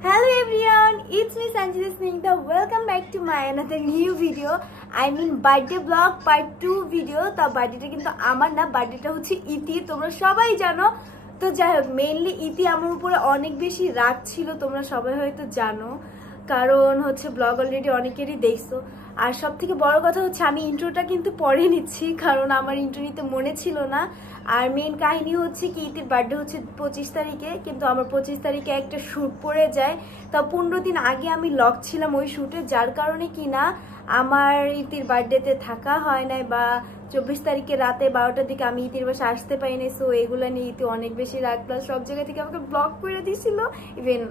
Hello everyone, it's me Sanjita Snigdha. Welcome back to my another new video. I mean birthday vlog part 2 video. তা বার্থডেটা কিন্তু আমার না, বার্থডেটা হচ্ছে ইতি, তোমরা সবাই জানো। তো যাই হোক, মেইনলি ইতি আমার উপরে অনেক বেশি রাগ ছিল, তোমরা সবাই হয়তো জানো, কারণ হচ্ছে ব্লগ অলরেডি অনেকেরই দেখছো। আর সব থেকে বড় কথা হচ্ছে আমি ইন্ট্রোটা কিন্তু পরে নিচ্ছি, কারণ আমার ইন্ট্রো নিতে মনে ছিল না। আর মেইন কাহিনী হচ্ছে কি, ইতির বার্থডে হচ্ছে 25 তারিখে, কিন্তু আমার 25 তারিখে একটা শ্যুট পড়ে যায়। তা 15 দিন আগে আমি লক ছিলাম ওই শ্যুটে, যার কারণে কি না আমার ইতির বার্থডেতে থাকা হয় নাই, বা 24 তারিখে রাতে 12টার দিকে আমি ইতির বাসা আসতে পারি নাই। সো এগুলো নিয়ে ইতি অনেক বেশি রাগ, প্লাস সব জায়গা থেকে আমাকে ব্লক করে দিয়েছিল। ইভেন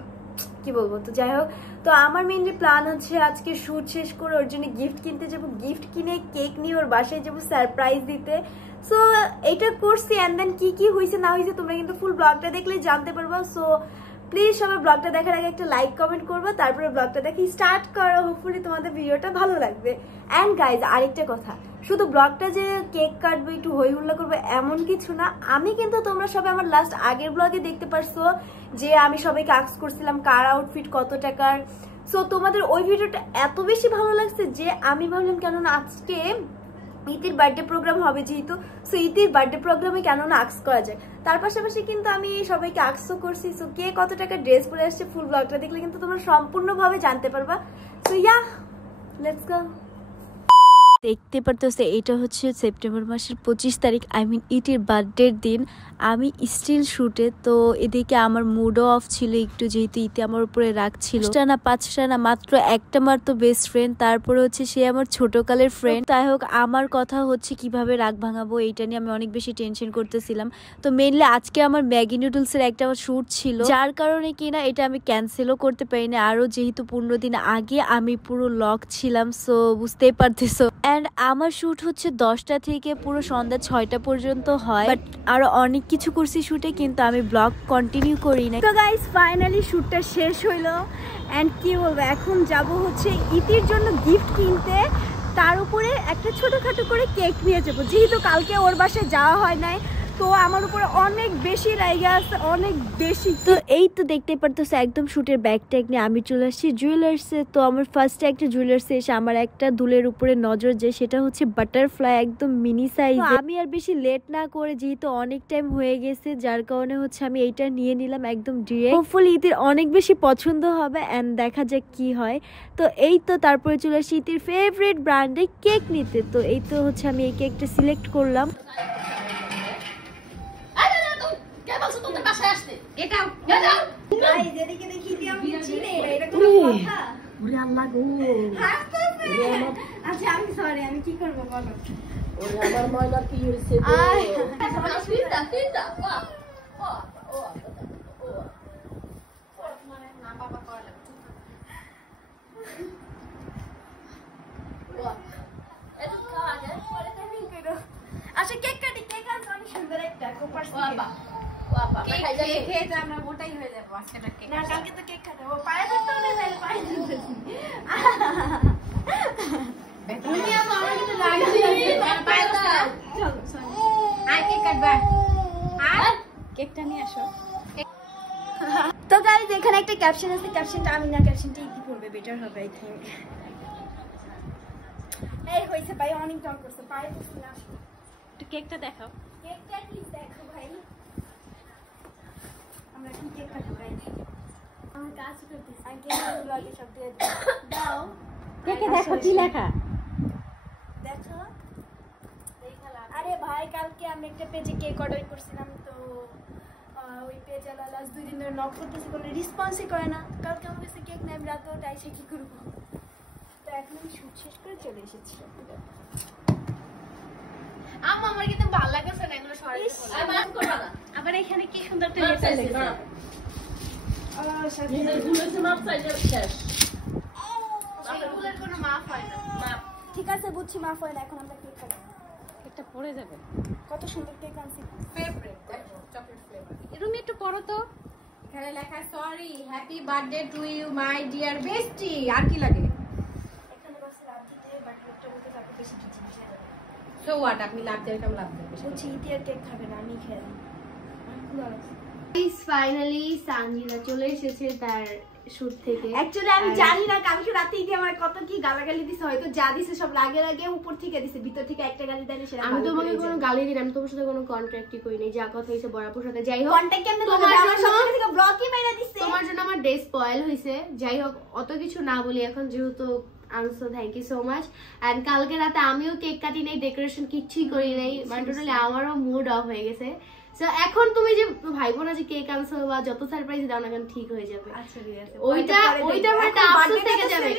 কি বলবো, তো যাই হোক, তো আমার মেইনলি প্ল্যান হচ্ছে আজকে শ্যুট শেষ করে ওর জন্য গিফট কিনতে যাবো, গিফট কিনে কেক নিয়ে ওর বাসায় যাবো সারপ্রাইজ দিতে। সো এটা করছি, অ্যান্ড দেন কি কি হয়েছে না হয়েছে তোমরা কিন্তু ফুল ব্লগটা দেখলে জানতে পারবা। সো প্লিজ সবাই ব্লগটা দেখার আগে একটা লাইক কমেন্ট করবো, তারপরে ব্লগটা দেখে স্টার্ট করো। হোপফুলি তোমাদের ভিডিওটা ভালো লাগবে। অ্যান্ড গাইজ, আরেকটা কথা, শুধু ব্লগটা যে কেক কাটবো একটু হই হুল্লা করবো এমন কিছু না। আমি কিন্তু তোমরা সবাই আমার লাস্ট আগের ব্লগে দেখতে পারছো যে আমি সবাইকে আস্ক করছিলাম কার আউটফিট কত টাকার। সো তোমাদের ওই ভিডিওটা এত বেশি ভালো লাগছে যে আমি ভাবলাম কেননা আজকে ইতির বার্থডে প্রোগ্রাম হবে যেহেতু, সো ইতির বার্থডে প্রোগ্রামে কেননা আস্ক করা যায়। তার পাশাপাশি কিন্তু আমি সবাইকে আস্কও করছি। সো কে কত টাকা ড্রেস পরে আসছে ফুল ব্লগটা দেখলে কিন্তু তোমরা সম্পূর্ণভাবে জানতে পারবা। So yeah, let's go. দেখতে পারতেছে এটা হচ্ছে সেপ্টেম্বর মাসের 25 তারিখ, আই মিন ইটির বার্থডের দিন। আমি স্টিল শুটে, তো এদিকে আমার মুডও অফ ছিল একটু, যেহেতু ইতি আমার উপরে রাগ ছিল। 5টা না মাত্র একটা মাত্র বেস্ট ফ্রেন্ড, তারপরে হচ্ছে সে আমার ছোটকালের ফ্রেন্ড। তাই হোক, আমার কথা হচ্ছে কিভাবে রাগ ভাঙাবো এইটা নিয়ে আমি অনেক বেশি টেনশন করতেছিলাম। তো মেইনলি আজকে আমার ম্যাগি নুডলসের একটা শুট ছিল, যার কারণে কিনা এটা আমি ক্যান্সেলও করতে পারিনি। আরও যেহেতু 15 দিন আগে আমি পুরো লক ছিলাম, সো বুঝতেই পারতেছো। অ্যান্ড আমার শ্যুট হচ্ছে 10টা থেকে পুরো সন্ধ্যা 6টা পর্যন্ত হয়, বাট আরো অনেক কিছু করছি শ্যুটে, কিন্তু আমি ব্লগ কন্টিনিউ করি না। তো গাইস, ফাইনালি শ্যুটটা শেষ হইলো। অ্যান্ড কি বলবো, এখন যাব হচ্ছে ইতির জন্য গিফট কিনতে, তার উপরে একটা ছোটখাটো করে কেক নিয়ে যাবো, যেহেতু কালকে ওর বাসায় যাওয়া হয় নাই। তো আমার উপরে অনেক বেশি রাইগা আছে, অনেক বেশি। তো এই তো দেখতে পারতেছে একদম শুটের ব্যাগ ট্যাগ নিয়ে আমি চলে আসছি জুয়েলার্সে। তো আমার ফার্স্টে একটা জুয়েলার্সে এসে আমার একটা দুলের উপরে নজর যায়, সেটা হচ্ছে বাটারফ্লাই, একদম মিনি সাইজ। আমি আর বেশি লেট না করে, যেহেতু অনেক টাইম হয়ে গেছে, যার কারণে হচ্ছে আমি এইটা নিয়ে নিলাম একদম ডিরেক্ট। হোপফুলি ইতির অনেক বেশি পছন্দ হবে, অ্যান্ড দেখা যাক কি হয়। তো এই তো তারপরে চলে আসছি ইতির ফেভারিট ব্র্যান্ডে কেক নিতে। তো এই তো হচ্ছে আমি এই কেকটা সিলেক্ট করলাম। আমি কি করবো বলো? আচ্ছা কেক কাটি, কেক আছে অনেক সুন্দর একটা কোপার আমরা মোটাই হয়ে যাবো আজকে। না, কালকে তো কেক কাটাবো, পায়ে ধরতে হলে তাহলে পায়ে ধরতে। কেকটা নিয়ে আসো। তো গাইস, এখানে একটা ক্যাপশন আছে, ক্যাপশনটা আমি না, ক্যাপশনটা ইতি পড়বে, বেটার হবে আই থিংক। এই হইছে ভাই, অনেক জল করছে, পায়ে ধরছি না। একটু কেকটা দেখাও, কেকটা প্লিজ দেখো ভাই। আমরা কি কেক কাটবো গাইস? আমার কাজ করতেছি, আমি কেক ব্লগে সব দিয়ে দাও। কেকে দেখো কি লেখা, দেখো। আরে ভাই, কালকে আমি একটা পেজে কেক অর্ডার করছিলাম, তো ওই পেজ লাস্ট 2 দিন ধরে নক করতেছি, কোনো রেসপন্সই করে না। কালকে আমার কাছে কেক নেই, আমি রাতে ওটা এসে কি করবো? তো এখন আমি শ্যুট শেষ করে চলে এসেছি। আমার কিন্তু ভালো লাগছে না এগুলো সরাই করবা না। আবার এখানে কি সুন্দর একটা লেখা লেখা। ঠিক আছে, বুঝছি, মাফ হয় না। এখন আমরা কেক কাটবো, কেকটা পড়ে যাবে। কত সুন্দর কেক আনছি, ফেভারিট চকলেট ফ্লেভার। এরকম একটু পড়ো তো, এখানে লেখা sorry happy birthday to you my dear bestie. আর কি লাগে? এখানে বসে লাভ দিতে, বাট লোকটা বলতে তাকে বেশি কিছু দিতে হবে। সো হোয়াট, আপনি লাভ দিয়ে কেমন লাভ দেবেন? বলছি ইতি আর কেক খাবে না, আমি খেয়ে। ফাইনালি সানজিদা চলে এসেছে তার শুট থেকে। অ্যাকচুয়ালি আমি জানি না কালকে রাতে ইতি আমার কত কি গালাগালি দিছে, হয়তো যা দিছে সব লাগে লাগে উপর থেকে দিছে, ভিতর থেকে একটা গালি দেয়নি সেটা। আমি তোমাকে কোনো গালি দিই না, আমি তোমার সাথে কোনো কন্ট্রাক্টই করি নাই, যা কথা হইছে বরাবর সাথে। যাই হোক কন্টাক্ট কেমনে তোমার আমার সব থেকে ব্লকই মেরে দিছে, তোমার জন্য আমার ডে স্পয়েল হইছে। যাই হোক অত কিছু না বলি এখন, যেহেতু আনসো thank you so much. And কালকে রাতে আমিও কেক কাটি নাই, ডেকোরেশন কিচ্ছুই করি নাই, মানে টোটালি আমারও মুড অফ হয়ে গেছে। সো এখন তুমি যে ভাইবো না যে কেক আনছো বা যত সারপ্রাইজ দাও না কেন ঠিক হয়ে যাবে, ওইটা একটা আফসোস থেকে যাবে।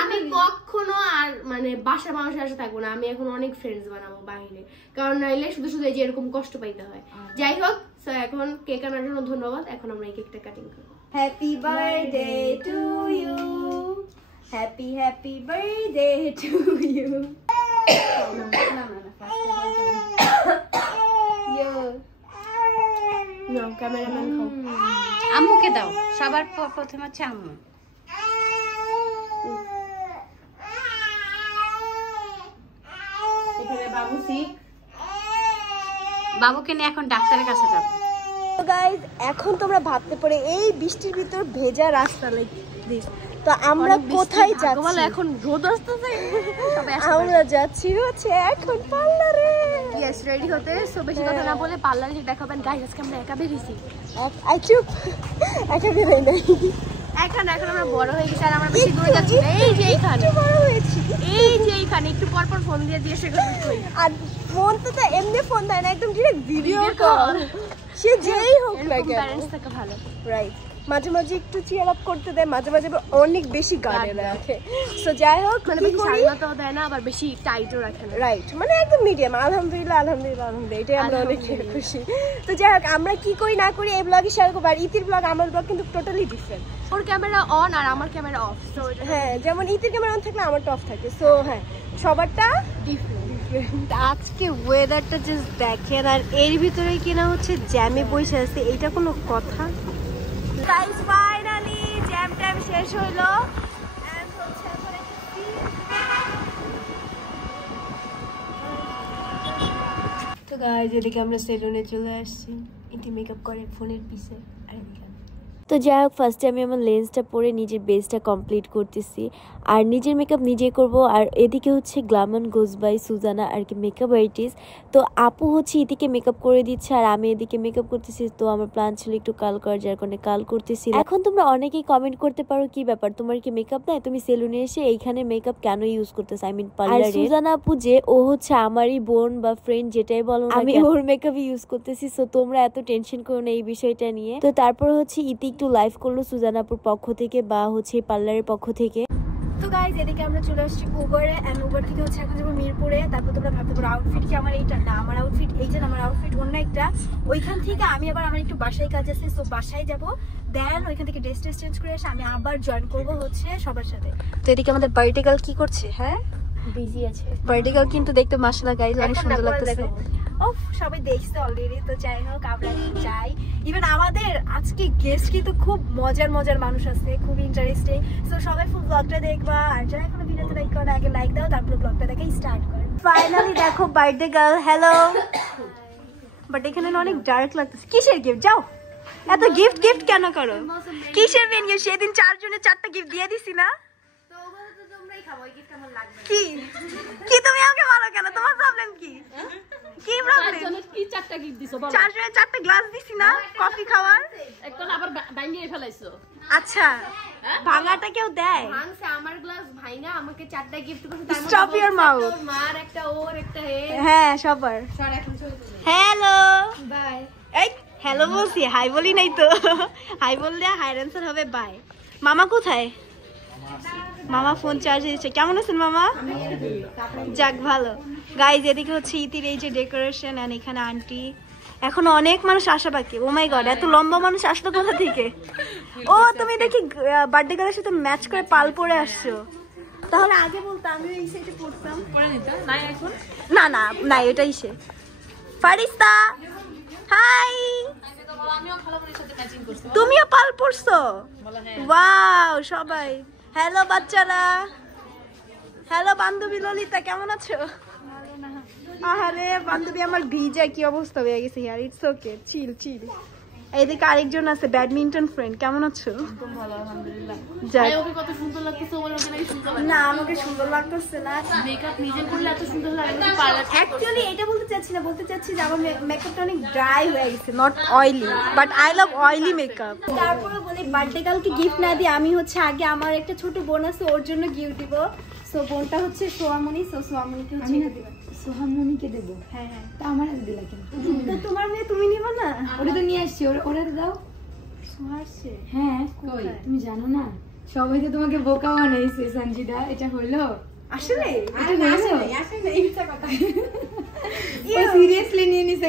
আমি কখনো আর মানে বাসার মানুষের সাথে থাকবো না, আমি এখন অনেক ফ্রেন্ডস বানাবো বাইরে, কারণ নাইলে শুধু শুধু এই যে এরকম কষ্ট পাইতে হয়। যাই হোক সো এখন কেক আনার জন্য ধন্যবাদ, এখন আমরা এই কেকটা কাটিং করবো। Happy birthday to you, happy happy birthday to you. Cameraman খাও, আম্মুকে দাও, সবার প্রথমে হচ্ছে আম্মু। এখানে বাবু সিক, বাবুকে নিয়ে এখন ডাক্তারের কাছে যাবো। গাইজ এখন তোমরা ভাবতে পারো এই বৃষ্টির ভিতর ভেজা রাস্তা তো আমরা কোথায় যাচ্ছি? এখন রোদ আসতেছে, আমরা যাচ্ছি হচ্ছে এখন পার্লারে। ইয়েস রেডি হতে। সো বেশি কথা না বলে পার্লারে দেখাবেন। গাইস আজকে আমরা একা বেরিয়েছি, চুপ, একা বেরোই নাই এখন আমরা বড় হয়ে গেছি, আর আমরা বেশি দূরে যাচ্ছি না। এই যে এইখানে বড় হয়েছি, এই যে এইখানে একটু পর পর ফোন দিয়ে সে কই, আর ফোন তো এমনি ফোন দেয় না, একদম ডিরেক্ট ভিডিও কল, সে যেই হোক না কেন। প্যারেন্টস থেকে ভালো, রাইট। মাঝে মাঝে একটু চিয়ার আপ করতে দেয়, মাঝে মাঝে অনেক বেশি গার্ডে রাখে। সো যাই হোক, মানে বেশি স্বাধীনতাও দেয় না, আবার বেশি টাইটও রাখে না। রাইট, মানে একদম মিডিয়াম। আলহামদুলিল্লাহ আলহামদুলিল্লাহ আলহামদুলিল্লাহ, এটাই আমরা অনেক খুশি। তো যাই হোক, আমরা কি করি না করি এই ব্লগে শেয়ার করবো। আর ইতির ব্লগ আমার ব্লগ কিন্তু টোটালি ডিফারেন্ট। ওর ক্যামেরা অন আর আমার ক্যামেরা অফ। সো হ্যাঁ, যেমন ইতির ক্যামেরা অন থাকলে আমারটা অফ থাকে। সো হ্যাঁ, সবারটা ডিফারেন্ট। আজকে ওয়েদারটা জাস্ট দেখেন, আর এর ভিতরে কিনা হচ্ছে জ্যামে বসে আছে, এইটা কোনো কথা? গাইস ফাইনালি জ্যাম টাইম শেষ হলো। তো গাইস এদিকে আমরা সেলুনে চলে আসছি, ইতি মেকআপ করে ফোনের পিছে। তো যাই হোক, ফার্স্টে আমি আমার লেন্সটা পরে নিজের বেসটা কমপ্লিট করতেছি, আর নিজের মেকআপ নিজে করব। আর এদিকে হচ্ছে গ্ল্যামন গোজ বাই সুজানা আর কি মেকআপ আর্টিস্ট। তো আপু হচ্ছে ইতিকে মেকআপ করে দিচ্ছে, আর আমি এদিকে মেকআপ করতেছি। তো আমার প্ল্যান ছিল একটু কাল করার, যার কারণে কাল করতেছি। এখন তোমরা অনেকেই কমেন্ট করতে পারো কি ব্যাপার, তোমার কি মেকআপ নাই, তুমি সেলুনে এসে এইখানে মেকআপ কেন ইউজ করতেছো, আই মিন পার্লারে। সুজানা আপু যে ও হচ্ছে আমারই বোন বা ফ্রেন্ড যেটাই বলো, আমি ওর মেকআপ ইউজ করতেছি। সো তোমরা এত টেনশন করো না এই বিষয়টা নিয়ে। তো তারপর হচ্ছে ইতি একটু লাইভ করলো সুজানাপুর পক্ষ থেকে বা হচ্ছে পার্লারের পক্ষ থেকে। তো গাইজ এদিকে আমরা চলে আসছি উবারে, এন্ড উবার থেকে হচ্ছে এখন যাবো মিরপুরে। তারপর তোমরা ভাবতে পারো আউটফিট কি আমার এইটা, না আমার আউটফিট এই যে, আমার আউটফিট অন্য একটা। ওইখান থেকে আমি আবার আমার একটু বাসায় কাজ আছে, তো বাসায় যাবো, দেন ওইখান থেকে ড্রেস চেঞ্জ করে এসে আমি আবার জয়েন করবো হচ্ছে সবার সাথে। তো এদিকে আমাদের বার্থডে গার্ল কি করছে? হ্যাঁ বিজি আছে। বার্থডে গার্ল কিন্তু দেখতে মাশাআল্লাহ গাইজ অনেক সুন্দর লাগতেছে। ওফ, সবাই দেখছে অলরেডি। তো যাই হোক, আমরা যাই। ইভেন আমাদের আজকে গেস্ট কিন্তু খুব মজার মজার মানুষ আছে, খুব ইন্টারেস্টিং। সো সবাই ফুল ব্লগটা দেখবা, আর যারা এখনো ভিডিওতে লাইক করে আগে লাইক দাও, তারপর ব্লগটা দেখে স্টার্ট করো। ফাইনালি দেখো বার্থডে গার্ল, হ্যালো। বাট এখানে অনেক ডার্ক লাগতেছে। কিসের গিফট? যাও, এত গিফট গিফট কেন করো? কিসের মেন গিফট? সেদিন 4 জনের 4টা গিফট দিয়ে দিছি না? কি কি তুমি আমাকে বলো কেন? তোমার প্রবলেম কি? কি প্রবলেম? কি 4টা গিফট দিছো বলো? 4 জনের 4টা গ্লাস দিছি না কফি খাওয়ার? এখন আবার ভাঙিয়ে ফেলাইছো। আচ্ছা, ভাঙাটা কেউ দেয়? ভাঙছে আমার গ্লাস ভাঙা, আমাকে 4টা গিফট করছে। তার মধ্যে স্টপ ইওর মাউথ। মার একটা, ওর একটা, হ্যাঁ সবার। সর এখন চলে। Hello bye. এই হ্যালো বলছি, হাই বলি নাই তো। হাই বললে হাইয়ের অ্যান্সার হবে বাই। মামা কোথায়? মামা ফোন চার্জে দিচ্ছে। কেমন আছেন মামা? যাক ভালো। গাইজ এদিকে হচ্ছে ইতির এই যে ডেকোরেশন, আর এখানে আন্টি। এখন অনেক মানুষ আসা বাকি। ও মাই গড, এত লম্বা মানুষ আসলো কোথা থেকে? ও তুমি দেখি বার্থডে গার্লের সাথে ম্যাচ করে পাল পরে আসছো। তাহলে আগে বলতো, আমিও এই সাইডে পড়তাম। না না না, এটাই সে। ফারিস্তা হাই, তুমিও পাল পড়ছো? ওয়াও সবাই। হ্যালো বাচ্চারা, হ্যালো বান্ধবী ললিতা, কেমন আছো? আরে বান্ধবী আমার ভিজা, কি অবস্থা হয়ে গেছে ইয়ার। ইটস ওকে, চিল চিল। এইদিকে আরেকজন আছে ব্যাডমিন্টন ফ্রেন্ড, কেমন আছো? একদম ভালো আলহামদুলিল্লাহ। যাক। ওকে কত সুন্দর লাগতেছে বলে ওকে নাকি সুন্দর লাগে না আমাকে সুন্দর লাগতেছে না, মেকআপ নিজে করলে এত সুন্দর লাগে না পার্লার। অ্যাকচুয়ালি এটা বলতে চাচ্ছি না, বলতে চাচ্ছি যে আমার মেকআপটা অনেক ড্রাই হয়ে গেছে, not oily, but I love oily makeup. তারপরে বলি বার্থডে কালকে গিফট না দিয়ে আমি হচ্ছে আগে আমার একটা ছোট বোন আছে ওর জন্য গিফট দিব। সো বোনটা হচ্ছে সোহামণি, সো সোহামণিকে হচ্ছে দিব। সোহামণিকে দেবো? হ্যাঁ হ্যাঁ। তা আমার হাতে দিলা কেন? তো তোমার মেয়ে তুমি নিবা না? ওটা তো নিয়ে আসছি, ওরা দাও। সোহাসে হ্যাঁ কই তুমি জানো না, সবাই তো তোমাকে বোকা বানাইছে সঞ্জিদা, এটা হলো আসলে এটা হলো আসলে মিথ্যা কথা। ও সিরিয়াসলি নিয়ে নিছে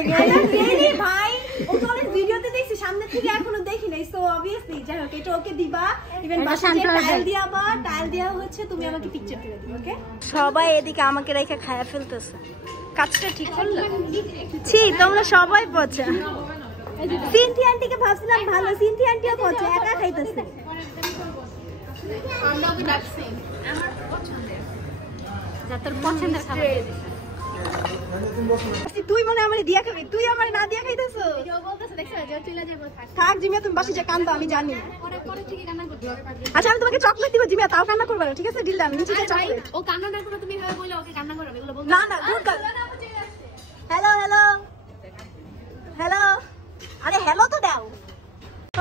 রিয়েলি ভাই, ও তো অনেক ভিডিওতে দেখছি, সামনে থেকে এখনো দেখি নাই। সো অবভিয়াসলি যাই হোক এটা ওকে দিবা, ইভেন বাসায় টাইল দিয়াবা, টাইল দেওয়া হচ্ছে, তুমি আমাকে পিকচার তুলে দিবা, ওকে? সবাই এদিকে আমাকে রেখে খায়া ফেলতেছে, কাজটা ঠিক করলো? ছি তোমরা সবাই পচা। সিনথি আন্টিকে ভাবছিলাম ভালো, সিনথি আন্টিও পচা, একা খাইতেছে। আমরা ওকে ডাকছি আমার পছন্দের, যা তোর পছন্দের খাবার দিয়ে দিস। তুই মনে আমার দিয়া খাবি, তুই আমার না দিয়া খাইতেছ। কেউ বলতেছে দেখছ যে চলে যাবো থাক জিমিয়া, তুমি বাসে যে কান্দো আমি জানি। পরে পরে ঠিকই কান্না করতে হবে। আচ্ছা আমি তোমাকে চকলেট দিব জিমিয়া, তাও কান্না করবে না, ঠিক আছে? ডিল ডান, নিচে চকলেট। ও কান্না না করে তুমি এভাবে বলে ওকে কান্না করবে, এগুলো বলতে না না good girl. Hello hello hello, আরে হ্যালো তো দাও।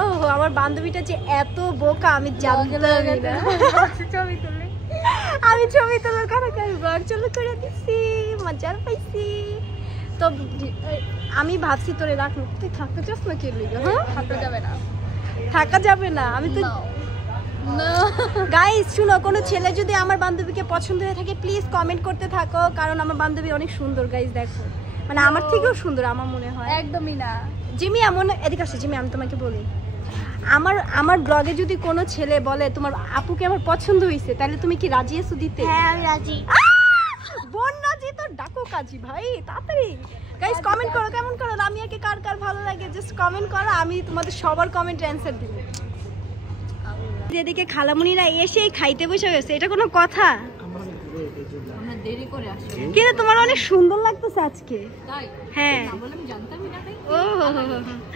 ও আমার বান্ধবীটা যে এত বোকা আমি জানতামই না। ছবি তুলে আমি ছবি তোলার কথা ব্লগ চালু করে দিচ্ছি, মজার পাইছি। তো আমি ভাবছি তোরে রাখবো, তুই থাকতে চাস না কে লিগা? হ্যাঁ থাকা যাবে না, থাকা যাবে না। আমি তো গাইস শুনো, কোনো ছেলে যদি আমার বান্ধবীকে পছন্দ হয়ে থাকে প্লিজ কমেন্ট করতে থাকো, কারণ আমার বান্ধবী অনেক সুন্দর। গাইস দেখো, মানে আমার থেকেও সুন্দর আমার মনে হয়। একদমই না। জিমি এমন, এদিকে আসছে জিমি, আমি তোমাকে বলি, আমার ব্লগে যদি কোনো ছেলে বলে তোমার আপুকে আমার পছন্দ হয়েছে, তাহলে তুমি কি রাজি আছো দিতে? হ্যাঁ আমি রাজি। বোন রাজি তো ডাকো কাজী ভাই তাড়াতাড়ি। গাইস কমেন্ট করো কেমন করো, লামিয়াকে কার কার ভালো লাগে জাস্ট কমেন্ট করো, আমি তোমাদের সবার কমেন্টে অ্যানসার দিব। যেদিকে খালামুনিরা এসেই খাইতে বসে গেছে, এটা কোনো কথা? আমরা দেরি করে আসি। কিন্তু তোমার অনেক সুন্দর লাগতেছে আজকে। তাই? হ্যাঁ বলে আমি জানতামই না তাই। ও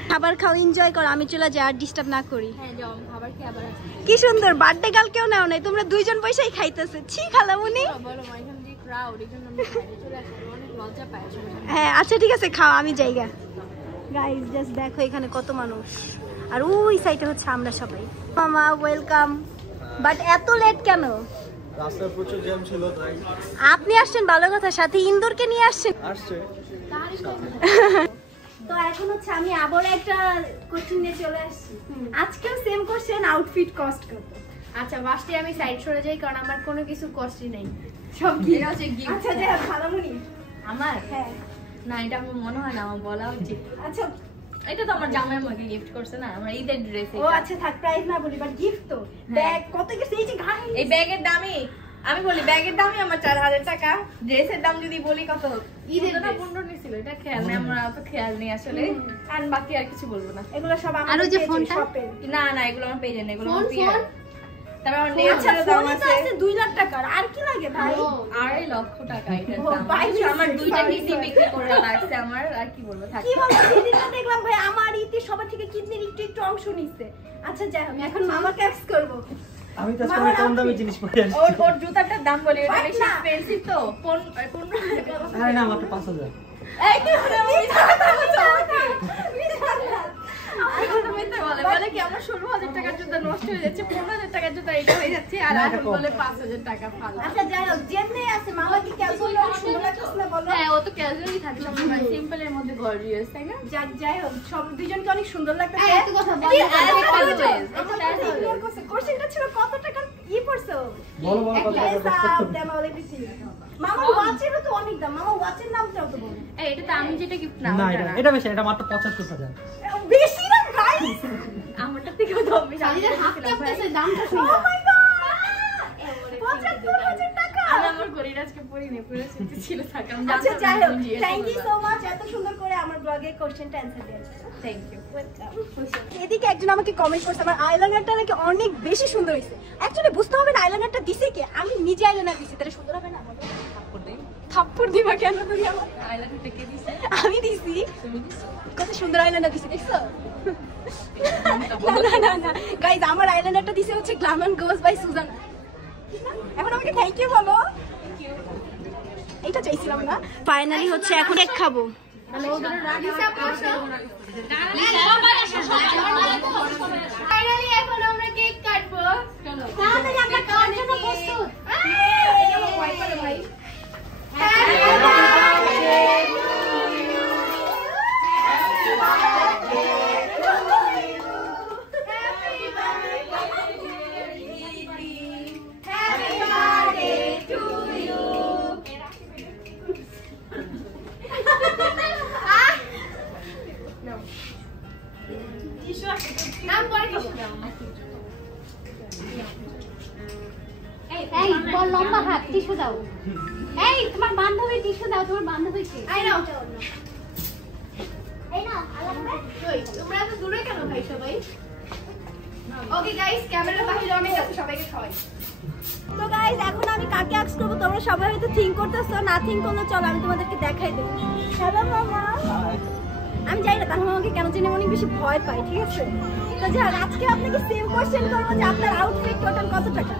খাবার খাও, এনজয় করো, আমি চলে যাই আর ডিস্টার্ব না করি। হ্যাঁ যাও, খাবার খেয়ে আবার আসি। কি সুন্দর বার্থডে গার্ল কেউ নাও নাই, তোমরা দুইজন পয়সাই খাইতেছে। ছি খালামুনি। বলো মাইখান দিয়ে ক্রাউড, এজন্য আমি বাইরে চলে আসি, অনেক লজ্জা পাই আসলে। হ্যাঁ আচ্ছা ঠিক আছে খাও, আমি যাইগা। গাইস জাস্ট দেখো এখানে কত মানুষ, আর ওই সাইডে হচ্ছে আমরা সবাই। মামা ওয়েলকাম, বাট এত লেট কেন? রাস্তায় প্রচুর জ্যাম ছিল তাই। আপনি আসছেন ভালো কথা, সাথে ইন্দোরকে নিয়ে আসছেন। আসছে তো এখন হচ্ছে আমি আবার একটা কোশ্চেন নিয়ে চলে আসছি। আজকেও সেম কোশ্চেন, আউটফিট কস্ট কত? আচ্ছা ফার্স্টে আমি সাইড সরে যাই, কারণ আমার কোনো কিছু কষ্টই নাই, সব কি এটা হচ্ছে গিফট। আচ্ছা যাই হোক খালামুনি আমার হ্যাঁ না, এটা আমার মনে হয় না আমার বলা উচিত। আচ্ছা এটা তো আমার জামাই আমাকে গিফট করছে না, আমার ঈদের ড্রেস। ও আচ্ছা থাক প্রাইস না বলি, বাট গিফট তো ব্যাগ কত গেছে? এই যে ঘাড়ে এই ব্যাগের দামই আমি বলি, ব্যাগের দামই আমার 4000 টাকা। ড্রেসের দাম যদি বলি কত, ঈদের না 15 নিছিল, এটা খেয়াল নেই, আমার অত খেয়াল নেই আসলে। আর বাকি আর কিছু বলবো না। এগুলো সব আর আমাদের ওই যে পেজে, ফোনটা? শপে। না না, এগুলো আমার পেজে নেই, এগুলো আমার ফোন, পিয়ার। ফোন? তারপর আমার আচ্ছা নেলসের দাম ফোনে তো আছে আছে 2 লাখ টাকার, আর কি লাগে ভাই? 2.5 লক্ষ টাকা এটার ও, দাম। ভাই, আমার দুইটা sorry, কিডনি sorry. বিক্রি করে লাগছে আমার, আর কি বলবো থাক। কি বলবো, সেদিনটা দেখলাম ভাই আমার ইতি সবার থেকে কিডনির একটু একটু অংশ নিচ্ছে। আচ্ছা যাই হোক এখন মামাকে অ্যাক্স করবো। আমি তো আজকে অনেক কম দামে জিনিস পরে আসছি। ওর জুতাটার দাম বলি, ওটা বেশি না। এক্সপেন্সিভ তো। 15 আরে না মাত্র 5000। এই কি হলো? বলে কি আমার 16,000 টাকার জুতা নষ্ট হয়ে যাচ্ছে, 15,000 টাকার জুতা এটা হয়ে যাচ্ছে, আর না, এখন এটা কম। বলে 5,000 টাকা ফালা। আচ্ছা যাই হোক যেমনি আছে মামাকে ক্যালকুলেট করে সুন্দর লাগতেছে না বলো? হ্যাঁ ও তো ক্যাজুয়ালি থাকে সবসময়, সিম্পলের মধ্যে গর্জিয়াস, তাই না? যাই হোক সব দুইজনকে অনেক সুন্দর লাগতেছে। এই, এত কথা বল এই, না, আরে, always, বলো তো। always. এটা তো ignore করছে। কোশ্চেনটা ছিল কত টাকার পড়ছো? বলো বলো কত টাকা Yes, them all everything. মামা ওয়াচেরও তো অনেক দাম, মামা ওয়াচের নামটাও তো বলো। এই এটা তো আমি যেটা গিফট না, না ওটা না। এটা বেশি, এটা মাত্র 75,000। বেশি না গাইস? আমারটা থেকেও দাম বেশি। আমি শাড়িটার হাত দেখছিলাম ভাই। কাঁপতেছে, দামটা Oh শুনে। my god! 75,000 টাকা। আমি আমার ঘড়ির আজকে পরিনি, পরে সুতি ছিল থাকা। আমি আচ্ছা জানতাম যাই না হোক তুমি জিজ্ঞেস থ্যাংক ইউ করবা। সো মাচ এত সুন্দর করে আমার ব্লগে কোশ্চেনটা অ্যানসার দিয়েছো। Thank you. এদিকে একজন আমাকে কমেন্ট করছে আমার আইলাইনারটা নাকি অনেক বেশি সুন্দর হয়েছে। অ্যাকচুয়ালি বুঝতে হবে না আইলাইনারটা দিছে কে, আমি নিজে আইলাইনার দিছি, তাহলে সুন্দর হবে না? বলো থাপ্পড় দেই। থাপ্পড় দিবা কেন তুমি আমার? আইলাইনারটা কে দিছে? আমি দিছি। তুমি দিছো? কত সুন্দর আইলাইনার দিছি দেখছো? না গাইস আমার আইল্যান্ডারটা দিছে হচ্ছে glam and gloss by Suzan. এখন আমাকে থ্যাংক ইউ বলো। এটা চাইছিলাম না। ফাইনালি হচ্ছে এখন কেক খাবো। ফাইনালি এখন আমরা কেক কাটবো। তাহলে আমরা খাওয়ার জন্য প্রস্তুত। এই বল লম্বা হাত টিস্যু দাও। এই তোমার বান্ধবী টিস্যু দাও, তোমার বান্ধবীকে। এই নাও আলাদা। ওই তোমরা এত দূরে কেন ভাই সবাই? ওকে গাইস, ক্যামেরার বাইরে অনেক আছে, সবাইকে খাওয়াই। তো গাইস এখন আমি কাকে আস্ক করব, তোমরা সবাই হয়তো থিংক করতেছো, না থিংক করলে চলো আমি তোমাদেরকে দেখাই দেব। হ্যালো মামা। আমি জানি না তার আমাকে কেন জানি অনেক বেশি ভয় পাই, ঠিক আছে? তো যাক আজকে আপনাকে সেম কোশ্চেন করব যে আপনার আউটফিট টোটাল কত টাকা?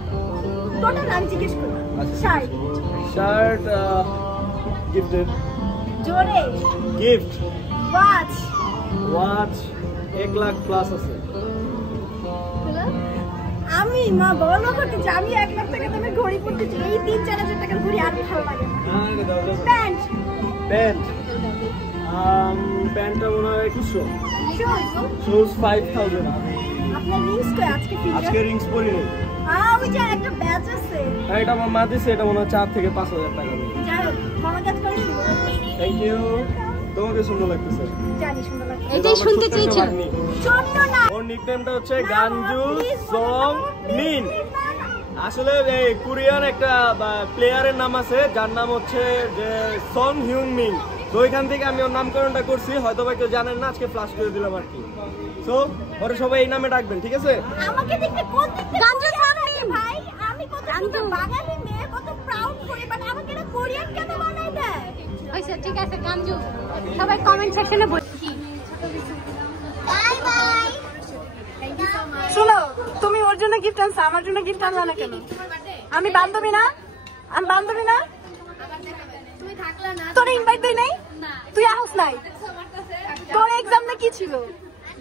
টোটাল আমি জিজ্ঞেস করব। শার্ট গিফটেড জোরে গিফট ওয়াচ 1 লাখ প্লাস আছে। আমি মা বলো করতে যে আমি 1 লাখ টাকা দামের ঘড়ি পরতে চাই, এই 3-4 হাজার টাকার ঘড়ি আর ভালো লাগে না। প্যান্ট প্যান্টটা মনে হয় 2100। শুজ 5000। আপনার রিংস কই আজকে ফিরে? আজকে রিংস পরি নেই। ওই যে একটা ব্যাচ আছে। এটা আমার মা দিছে, এটা মনে হয় 4 থেকে 5000 টাকা দেবে। যাই হোক মামা কাজ করে শুরু। Thank you. তোমাকে সুন্দর লাগতেছে। জানি সুন্দর লাগে। এটাই শুনতে চেয়েছিলাম। ছোট্ট না। ওর নিকনেমটা হচ্ছে গানজু সং মিন। আসলে এই কোরিয়ান একটা প্লেয়ারের নাম আছে যার নাম হচ্ছে যে সং হিউং মিন। তো ওইখান থেকে আমি ওর নামকরণটা করছি, হয়তো বা কেউ জানেন না, আজকে ফ্লাশ করে দিলাম আর কি। সো ওরা সবাই এই নামে ডাকবেন, ঠিক আছে? আমাকে দেখতে কোন দিকতে গানজু সামনে ভাই, আমি কত বাঙালি মেয়ে, কত প্রাউড করি, বাট আমাকে না কোরিয়ান কেন বানাই দেয়? আচ্ছা ঠিক আছে গানজু, সবাই কমেন্ট সেকশনে বল। Bye bye. শোনো, তুমি ওর জন্য গিফট আনছো, আমার জন্য গিফট আনলা না কেন? আমি বান্ধবী না? আমি বান্ধবী না? তুমি থাকলা না। তোর ইনভাইট দেই নাই? তুই আহস নাই? তোর এক্সাম না কি ছিল?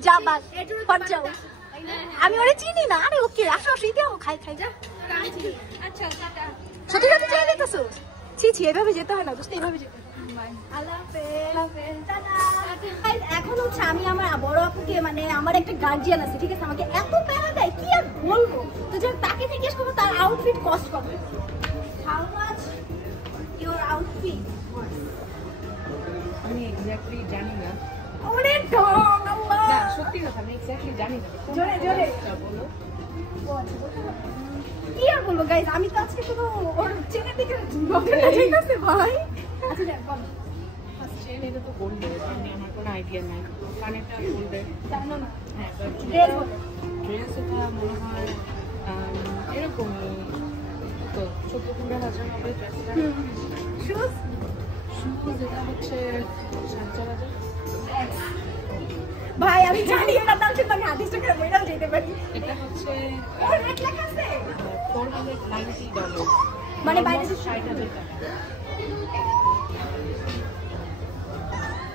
যা বাস পড় যাও। আমি ওরে চিনি না। আরে ওকে আসো শীতে খাই যা। আচ্ছা সত্যি কথা চাই দিতেছো? ছি এভাবে যেতে হয় না দোস্ত, এইভাবে যেতে হয়। এখন হচ্ছে আমি আমার বড় আপুকে, মানে আমার একটা গার্জিয়ান আছে, ঠিক আছে? আমাকে এত প্যারা দেয় কি আর বলবো। তো যে তাকে জিজ্ঞেস করবো তার আউটফিট কস্ট কত। How much your outfit? আমি এক্স্যাক্টলি জানি না। ওরে ঢং আল্লাহ। না সত্যি কথা, আমি এক্স্যাক্টলি জানি না। জোরে জোরে বলো। কি আর বলবো গাইস, আমি তো আজকে শুধু ওর চেনের দিকে বকেটা যাইতাছে ভাই। আচ্ছা যাক বল। চেন এটা তো গোল্ডের, আমার কোনো আইডিয়া নাই। কানেরটা গোল্ডের। জানো না হ্যাঁ, ড্রেস বল। ড্রেস এটা মনে হয় এরকম তো 14,000 হবে ড্রেসটা। শুজ শুজ এটা হচ্ছে 4,500। ভাই আমি জানি এটা দাম ছিল, আমি 28 টাকা বইরাও যেতে পারি। এটা হচ্ছে ওর রেট লেখা আছে $490, মানে বাইরে 60,000 টাকা।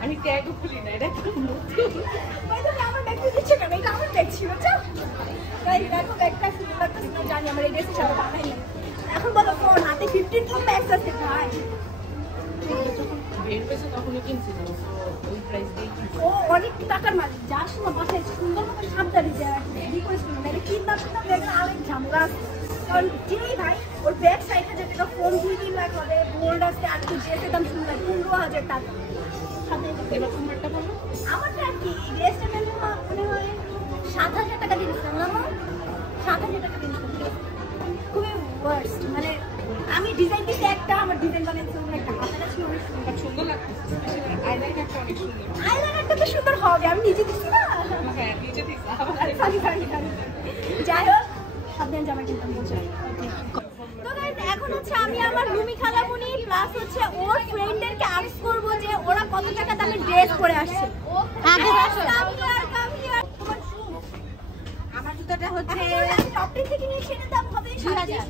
আমি ট্যাগও খুলি না, এটা কি নতুন? ভাই তুমি আমার ব্যাগ দিচ্ছ কেন? এটা আমার ব্যাগ ছিল। চাও ভাই দেখো ব্যাগটা সুন্দর লাগতেছে না, জানি আমার এই ড্রেসের সাথে মানায় না। এখন বলো ফোন হাতে 15 প্রো ম্যাক্স আছে ভাই। যখন বের হয়েছে তখনই কিনছিলাম, তো ওই প্রাইস দিয়ে কিনছি। ও অনেক টাকার মালিক, যার সময় বাসায় সুন্দর মতো সাবধানে যায় রিকোয়েস্ট করুন, নাহলে কিনতাম ব্যাগের আরেক ঝামেলা আছে। কারণ যেই ভাই ওর ব্যাগ 60,000 টাকা, ফোন 2-3 লাখ হবে, গোল্ড আছে, আর একটু ড্রেসের দাম শুনলে 15,000 টাকা। এবার তোমারটা বলো। আমারটা আর কি ড্রেসটা মনে হয় 7,000 টাকা দিয়ে দিচ্ছিলাম না? 7,000 টাকা দিয়ে দিচ্ছিলাম। খুবই ওয়ার্স্ট, মানে আমি ডিজাইন দিতে একটা, আমার ডিজাইন বানিয়েছে অন্য একটা, হাতাটা ছিল অনেক সুন্দর। বাট সুন্দর লাগতেছে, আইলাইনারটা অনেক সুন্দর। আইলাইনারটা তো সুন্দর হবে, আমি নিজে দিচ্ছি না। হ্যাঁ নিচে দিচ্ছি। সরি। যাই হোক সাবধানে জামা কিনতাম বলছে। তো গাইস এখন হচ্ছে আমি আমার রুমি খালামুনি প্লাস হচ্ছে ওর ফ্রেন্ডদেরকে আস্ক করব যে ওরা কত টাকা দামের ড্রেস পরে আসছে। কাম হিয়ার জুতাটা হচ্ছে টপ 10 থেকে নিয়ে সেটার দাম হবে 2000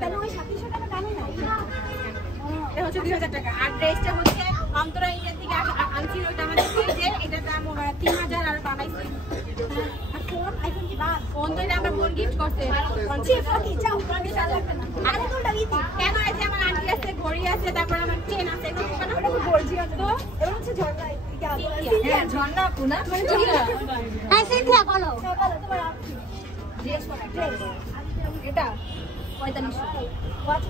তাহলে ওই 3700 টাকা দামই না এটা হচ্ছে 2000 টাকা। আর ড্রেসটা হচ্ছে অন্তরা ইন্ডিয়া থেকে আনছিল, ওটা আমাদের পেজে, এটা দাম 3000 আর বানাইছি। আর ফোন আইফোন কি বাদ, ফোন তো এটা আমরা ফোন গিফট করতে ওকে যাও আমি চাল লাগবে না আরে কোনটা দিতে কেন আছে, আমার আন্টি আছে, ঘড়ি আছে, তারপর আমার চেন আছে, এগুলো কেন ওটা তো বলছি তো এবার হচ্ছে ঝর্ণা কি আবার হ্যাঁ ঝর্ণা আপু না মানে হ্যাঁ সিনথিয়া বলো তোমার ড্রেস এটা 4500 ওয়াচ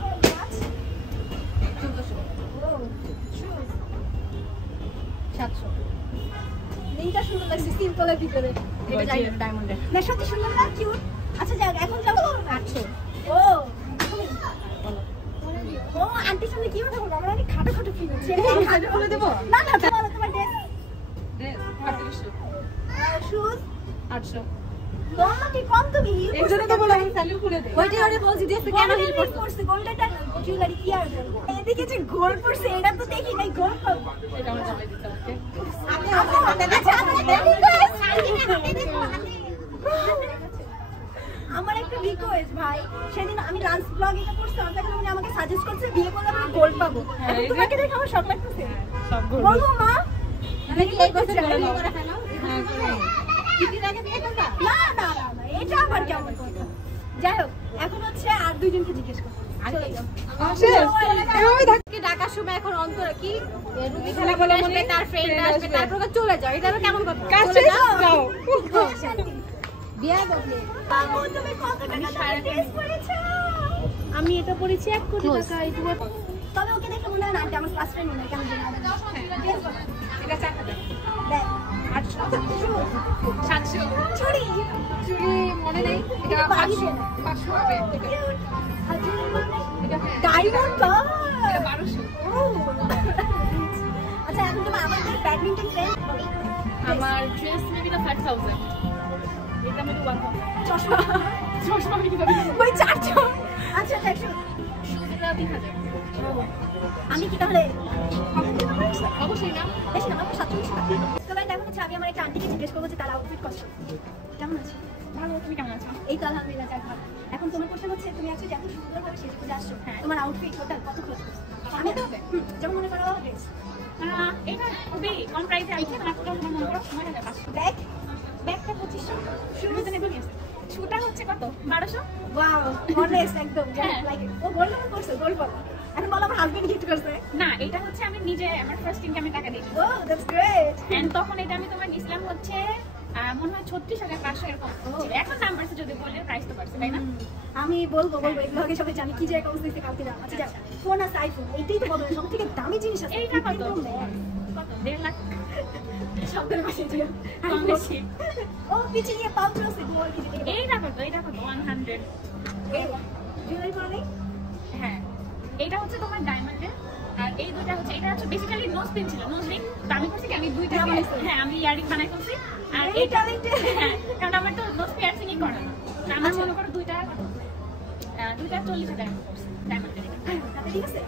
1400 700 লিংকটা সুন্দর লাগছে সিম্পলের ভিতরে এটা যাই ডায়মন্ডের না সত্যি সুন্দর না কিউট আচ্ছা যাক এখন যাবো 800 ও ও আন্টির সামনে কি কথা বলবো আমরা অনেক খাটো খাটো ফিল হচ্ছে খাটো বলে দেবো? না না বলো তোমার ড্রেস ড্রেস 3800 শুজ 800 তোমাকে কম তুমি হিল এই জন্য তো বললাম স্যালু খুলে দে, ওইটা আরে বলছি দেখতে কেন হিল করছে গোল্ডেন টাকা জুয়েলারি কি আর বলবো এদিকে যে গোল পড়ছে এটা তো দেখি নাই গোল পাবো এটা আমার জামাই দিতে আমাকে। আমার একটা রিকোয়েস্ট ভাই, সেদিন আমি ডান্স ব্লগে করছি, উনি আমাকে সাজেস্ট করছে বিয়ে করলে আমি গোল্ড পাবো। এখন তোমাকে দেখে আমার শখ লাগতেছে। সব গোল বলবো মা মানে কি এই কথা বলে না করে ফেলো হ্যাঁ দিদির আগে বিয়ে করবা না না না না, এটা আবার কেমন কথা। যাই হোক এখন হচ্ছে আর দুইজনকে জিজ্ঞেস করো চলে যাও। এভাবে ধাক্কে ডাকার সময় এখন অন্তরা কি রুবি খেলা বলে আসবে, তার ফ্রেন্ড আসবে, তারপর চলে যাও, এটা আবার কেমন কথা? কাছে যাও। বিয়া বলে বাবু তুমি কত টাকা ড্রেস পরেছো? আমি এটা পড়েছি 1 কোটি টাকা। এই তোমার তবে ওকে দেখে মনে হয় না আমার ক্লাস ফ্রেন্ড মনে হয় কেমন জানি ড্রেস পরে এটা 4000 দেখ 800 700 চুড়ি চুরি মনে নেই, এটা 500 হবে, ডায়মন্ড এটা 1200 আচ্ছা এখন তুমি আমাদের ব্যাডমিন্টন ফ্রেন্ড আমার ড্রেস মেবি না 5000 এটা মেবি 1000 চশমা চশমা মেবি কি ওই চারশো আচ্ছা দেখো শুজ এটা 3000 আমি কি তাহলে অবশ্যই না বেশি না আমার 47 টাকা তবে দেখো হচ্ছে আমি আমার একটা আন্টিকে জিজ্ঞেস করবো যে তার আউটফিট কষ্ট কেমন আছে ভালো, তুমি কেমন আছো? এই তো আলহামদুলিল্লাহ যাক ভালো। এখন তোমার কোশ্চেন হচ্ছে তুমি আজকে এত সুন্দরভাবে সেজে গুজে আসছো, তোমার আউটফিট টোটাল কত খরচ করছো? আমি যেমন মনে করো ড্রেস এটা খুবই কম প্রাইসে আছে, মাত্র মনে করো 9500 ব্যাগ ব্যাগটা 2500 শুরু থেকে নিয়ে আসছে, শুটা হচ্ছে কত 1200 ওয়াও অনেস্ট একদম হ্যাঁ। লাইক ও গোল্ড করছে গোল্ড বল এখন বলো আমার হাজবেন্ড গিফট করছে না এটা হচ্ছে আমি নিজে আমার ফার্স্ট ইনকামে টাকা দিই, ও দ্যাটস গ্রেট এন্ড তখন এটা আমি তোমার নিছিলাম হচ্ছে মনে হয় 36500 এরকম ছিল। এখন দাম বাড়ছে, যদি বলে প্রাইস তো বাড়ছে তাই না? আমি বলবো এগুলো আগে সবাই জানি কি যে অ্যাকাউন্ট দিতে কালকে না আচ্ছা যাক ফোন আছে আইফোন এইটাই তো বলবো সব থেকে দামি জিনিস আছে এইটা কত? 15 Max। কত 1.5 লাখ শব্দের পাশে যে কম বেশি। ও পিছে নিয়ে পাউচ আছে গোল কি যে এইটা কত 100 জুয়েলারি পরে নেই হ্যাঁ এটা হচ্ছে তোমার ডায়মন্ডের, আর এই দুটো হচ্ছে এটা হচ্ছে বেসিক্যালি নোজ পিন ছিল, নোজ রিং, তো আমি করছি কি আমি দুইটা হ্যাঁ আমি ইয়ারিং বানাই করছি, আর এই এটা talented। হ্যাঁ কারণ আমার তো নোজ পিয়ার্সিংই করে না, তো আমার মনে করো দুইটা 40,000 টাকা করছি ডায়মন্ডের এটা। তাতে ঠিক আছে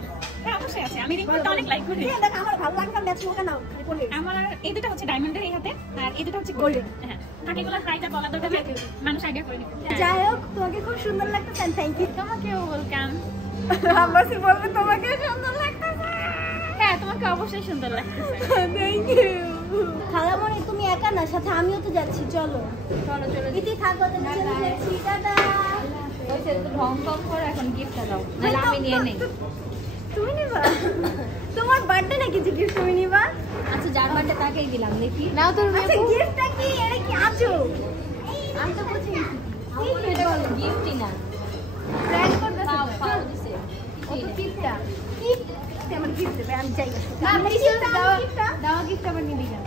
হ্যাঁ অবশ্যই আছে, আমি রিং করতে অনেক লাইক করি। হ্যাঁ দেখ আমার ভালো লাগে না ম্যাচ হোক না খালি পড়লে আমার এই দুটো হচ্ছে ডায়মন্ডের এই হাতে, আর এই দুটো হচ্ছে গোল্ডেন। হ্যাঁ বাকিগুলোর প্রাইসটা বলা দরকার নেই, মানুষ আইডিয়া করে নিবে। যাই হোক তোমাকে খুব সুন্দর লাগতেছে থ্যাংক ইউ তোমাকেও ওয়েলকাম। আব্বাসি বলবে তোমাকে সুন্দর লাগতেছে হ্যাঁ তোমাকে অবশ্যই সুন্দর লাগতেছে। থ্যাংক ইউ খালামণি তুমি একা না সাথে আমিও তো যাচ্ছি চলো চলো চলো ইতি থাকো তো চলে যাচ্ছি টাটা ওইসে তো ঢং ঢং করে এখন গিফটটা দাও, নাহলে আমি নিয়ে নেই। তুমি নিবা তোমার বার্থডে নাকি যে গিফট তুমি নিবা আচ্ছা যার বার্থডে তাকেই দিলাম দেখি। নাও তোর আচ্ছা গিফটটা কি এটা কি আজো আমি তো বুঝি গিফটই না প্র্যাঙ্ক করতেছ পাও পাও দিছে গিফটটা গিফট আমার গিফট দেবে আমি চাই না আমি গিফটটা দাও গিফট আবার নিবি কেন?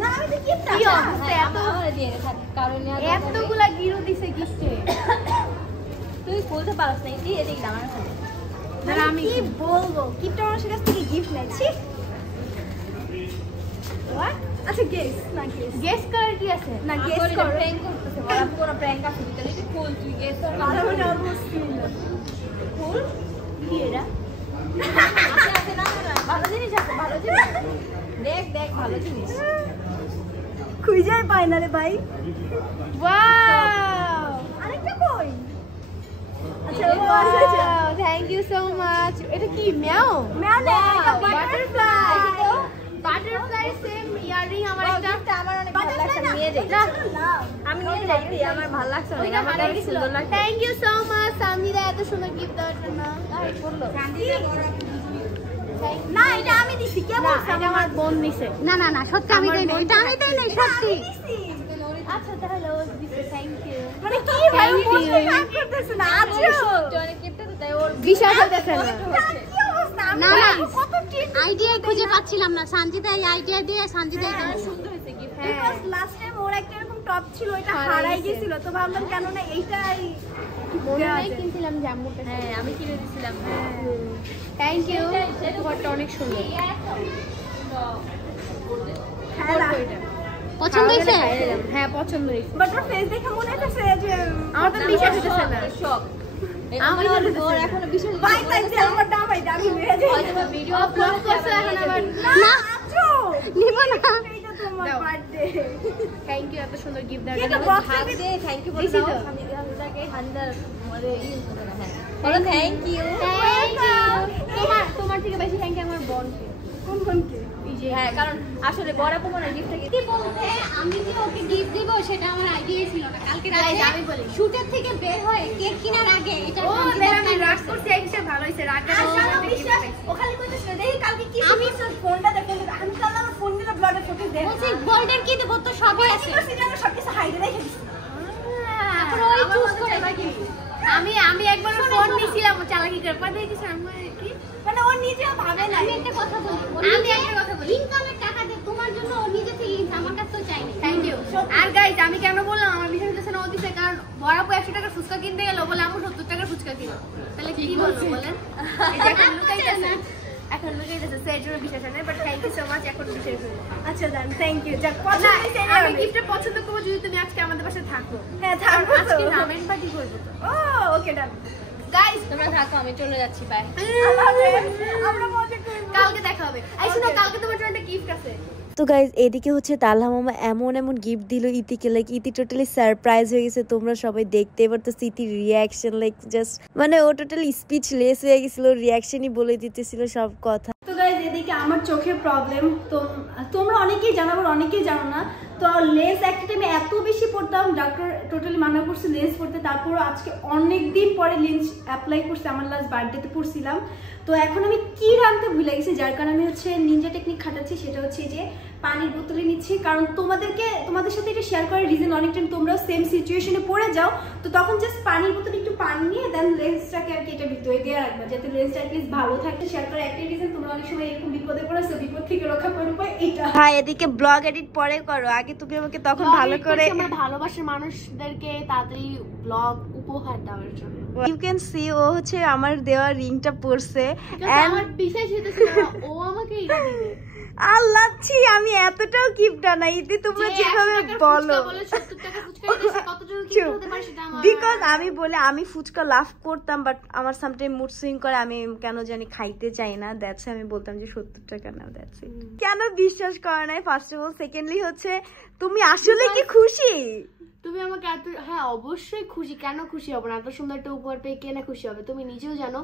না আমি তো গিফটটা কি অবস্থা এত আমারে দিয়ে রে কারণ এতগুলা গিরো দিছে গিফটে। তুই বলতে পারছ না এই এদিকে দাঁড়া মানে আমি কি বলবো গিফট আমার কাছ থেকে গিফট নেছি হোয়াট আচ্ছা গেস না গেস গেস করার কি আছে? না গেস করো প্র্যাঙ্ক করতেছে, বড় পুরো প্র্যাঙ্ক আছে ভিতরে কি ফুল তুই গেস কর। ভালো মানে অলমোস্ট ফুল কি এটা আছে আছে না না ভালো জিনিস আছে, ভালো জিনিস দেখ দেখ ভালো জিনিস খুঁজেই পায় না রে ভাই। ওয়াও আরেকটা কই? আচ্ছা থ্যাংক ইউ সো মাচ। এটা কি ম্যাও? ম্যাও না, এটা বাটারফ্লাই। বাটারফ্লাই সেম ইয়ারিং আমার একটা আমার অনেক ভালো লাগছে, নিয়ে যাই। আমি নিয়ে যাই, আমার ভালো লাগছে অনেক, আমার অনেক সুন্দর লাগছে। Thank you so much Samira এত সুন্দর গিফট দেওয়ার জন্য। না এটা আমি দিছি, কে বলছে? এটা আমার বোন দিছে। না না না, সত্যি আমি দেই না, এটা আমি দেই না, সত্যি। আচ্ছা তাহলে ও দিছে, থ্যাংক ইউ। মানে কি ভাই বলতে কাজ করতেছ না আছো? অনেক গিফট তো তাই ওর বিশ্বাস হতেছে না। কি অবস্থা? না না, কত টিপ আইডিয়া খুঁজে পাচ্ছিলাম না, সঞ্জিতা এই আইডিয়া দিয়ে সঞ্জিতা সুন্দর হয়েছে গিফট। বিকজ লাস্ট টাইম ওর একটা এরকম টপ ছিল, এটা হারাই গিয়েছিল, তো ভাবলাম কেন না এইটাই মনে হয় কিনছিলাম জাম্মুটা। হ্যাঁ আমি কিনে দিয়েছিলাম। Thank you. ঘরটা অনেক সুন্দর। খেলা পছন্দ হয়েছে? হ্যাঁ পছন্দ হয়েছে। বাট ওর ফেস দেখে মনে হচ্ছে যে আমার তো বিশ্বাস হতেছে না। শক। আমি ওর এখনো বিশাল ভাই লাগছে আমার দামাই দামি হয়ে যায়। ভিডিও আপলোড করছে এখন আবার। না আছো নিব না। এইটা তোমার বার্থডে। থ্যাংক ইউ এত সুন্দর গিফট দেওয়ার এটা জন্য। বক্স হাত দিয়ে থ্যাংক ইউ বলে দাও। আমি হামদাকে হান্দার মানে ইউজ করে না। হ্যাঁ বলো থ্যাংক ইউ। তোমার থেকে বেশি থ্যাংক ইউ আমার বোনকে। কোন কোনকে? হ্যাঁ কারণ আসলে বড় আপু মনে গিফটটা কি বলতে আমি যে ওকে গিফট দিব সেটা আমার আইডিয়া ছিল না। কালকে রাতে আমি বলি শুটের থেকে বের হয়ে কেক কেনার আগে এটা ও দেখ আমি রাগ করছি, একটা ভালো হইছে। রাগটা আশা বিশ্বাস ও খালি কইতেছিল দেখি কালকে কি আমি ফোনটা দেখে আমি কাল আমার ফোন নিয়ে ব্লগে ফটো দেখ। বলছি গোল্ডের কি দেব তো সবই আছে। সব কিছু হাইডে রেখে দিছি। তারপর ওই চুজ করে আমি একবার ফোন নিছিলাম চালাকি করে পরে দেখি আমার কি মানে ও নিজেও ভাবে না। আমি একটা কথা বলি, আমি একটা কথা বলি। ইনকামের টাকা দিয়ে তোমার জন্য ও নিজে থেকে আমার কাছে তো চাই না। Thank you. আর গাইস আমি কেন বললাম আমার বিষয় হচ্ছে না ও দিছে, কারণ বড়াপু 100 টাকার ফুচকা কিনতে গেল বলে আমি 70 টাকার ফুচকা কিনো। তাহলে কি বলবো বলেন? এই যে এখন লুকাইতেছে, এখন লুকাইতেছে, সেই জন্য বিশ্বাস হয় না। But thank you so much, এখন বিশ্বাস হলো। আচ্ছা জান থ্যাংক ইউ। যাক পছন্দ হইছে। আমি গিফটটা পছন্দ করব যদি তুমি আজকে আমাদের বাসায় থাকো। হ্যাঁ থাকবো তো। আজকে রামেন পার্টি করব তো। ও ওকে ডান। গাইস তোমরা থাকো, আমি চলে যাচ্ছি, বাই। আমরা মজা করব। কালকে দেখা হবে। এই শোনো কালকে তোমার জন্য একটা গিফট আছে। তো গাইজ এদিকে হচ্ছে তালহা মামা এমন গিফট দিল ইতিকে, লাইক ইতি টোটালি সারপ্রাইজ হয়ে গেছে। তোমরা সবাই দেখতে পারতেছো ইতির রিয়াকশন, লাইক জাস্ট মানে ও টোটালি স্পিচলেস হয়ে গেছিল, রিয়াকশনই বলে দিতেছিল সব কথা। তো গাইজ এদিকে আমার চোখের প্রবলেম, তো তোমরা অনেকেই জানো আবার অনেকেই জানো না। তো লেন্স একটা টাইমে এত বেশি পড়তাম, ডাক্তার টোটালি মানা করছে লেন্স পড়তে, তারপরও আজকে অনেক দিন পরে লেন্স অ্যাপ্লাই করছে, আমার লাস্ট বার্থডেতে পড়ছিলাম। তো এখন আমি কি রাঁধতে ভুলে গেছি, যার কারণে আমি হচ্ছে নিনজা টেকনিক খাটাচ্ছি, সেটা হচ্ছে যে পানির বোতলে নিচ্ছি। কারণ তোমাদের সাথে এটা শেয়ার করার রিজন অনেক টাইম তোমরাও সেম সিচুয়েশনে পড়ে যাও, তো তখন জাস্ট পানির বোতলে একটু পানি নিয়ে দেন লেন্সটাকে আর কি এটা ভিতরে দিয়ে রাখবা, যাতে লেন্সটা অ্যাটলিস্ট ভালো থাকে। শেয়ার করার একটাই রিজন, তোমরা অনেক সময় এরকম বিপদে পড়েছো, বিপদ থেকে রক্ষা করার উপায় এটা। হ্যাঁ এদিকে ব্লগ এডিট পরে করো, আগে তুমি আমাকে তখন ভালো করে আমার ভালোবাসার মানুষদেরকে তাড়াতাড়ি ব্লগ উপহার দেওয়ার জন্য। ইউ ক্যান সি ও হচ্ছে আমার দেওয়া রিংটা পরছে। আমার বিশেষ হইতেছে না ও আমাকে এটা দিবে। আল্লাহ ছি আমি এতটাও গিফট আনাই ইতি, তোমরা যেভাবে বলো। বিকজ আমি বলে আমি ফুচকা লাভ করতাম, বাট আমার সামটাইম মুড সুইং করে, আমি কেন জানি খাইতে চাই না, দ্যাটস আমি বলতাম যে 70 টাকা নাও, দ্যাটস ইট। কেন বিশ্বাস করে নাই ফার্স্ট অফ অল, সেকেন্ডলি হচ্ছে তুমি আসলে কি খুশি? তুমি আমাকে এত, হ্যাঁ অবশ্যই খুশি, কেন খুশি হবে না? এত সুন্দর একটা উপহার পেয়ে কে না খুশি হবে? তুমি নিজেও জানো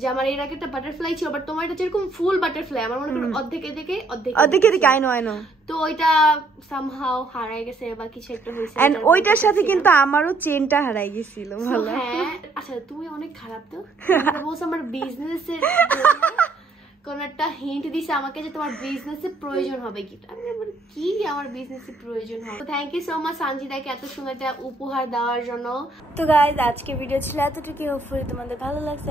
যে আমার এর আগে একটা বাটারফ্লাই ছিল, বাট তোমার এটা যেরকম ফুল বাটারফ্লাই, আমার মনে করো অর্ধেক এদিকে অর্ধেক আই নো তো ওইটা সামহাও হারাই গেছে বা কিছু একটা হয়েছে, এন্ড ওইটার সাথে কিন্তু আমারও চেনটা হারাই গেছিল। ভালো, হ্যাঁ আচ্ছা তুমি অনেক খারাপ তো বলছো আমার বিজনেসের কোন একটা হিন্ট দিছে আমাকে যে তোমার বিজনেসে প্রয়োজন হবে গিফট। আমি বলি কি আমার বিজনেসে প্রয়োজন হবে? তো থ্যাংক ইউ সো মাচ সঞ্জিতাকে এত সুন্দর একটা উপহার দেওয়ার জন্য। তো গাইজ আজকে ভিডিও ছিল এতটুকু, হোপফুলি তোমাদের ভালো লাগছে।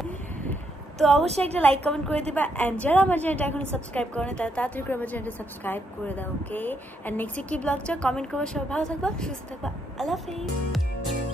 তো অবশ্যই একটা লাইক কমেন্ট করে দিবা, এন্ড যারা আমার চ্যানেলটা এখনো সাবস্ক্রাইব করে না তারা তাড়াতাড়ি করে আমার চ্যানেলটা সাবস্ক্রাইব করে দাও, ওকে? এন্ড নেক্সট কি ব্লগ চাও কমেন্ট করবো। সবাই ভালো থাকবা, সুস্থ থাকবা, আল্লাহ হাফেজ।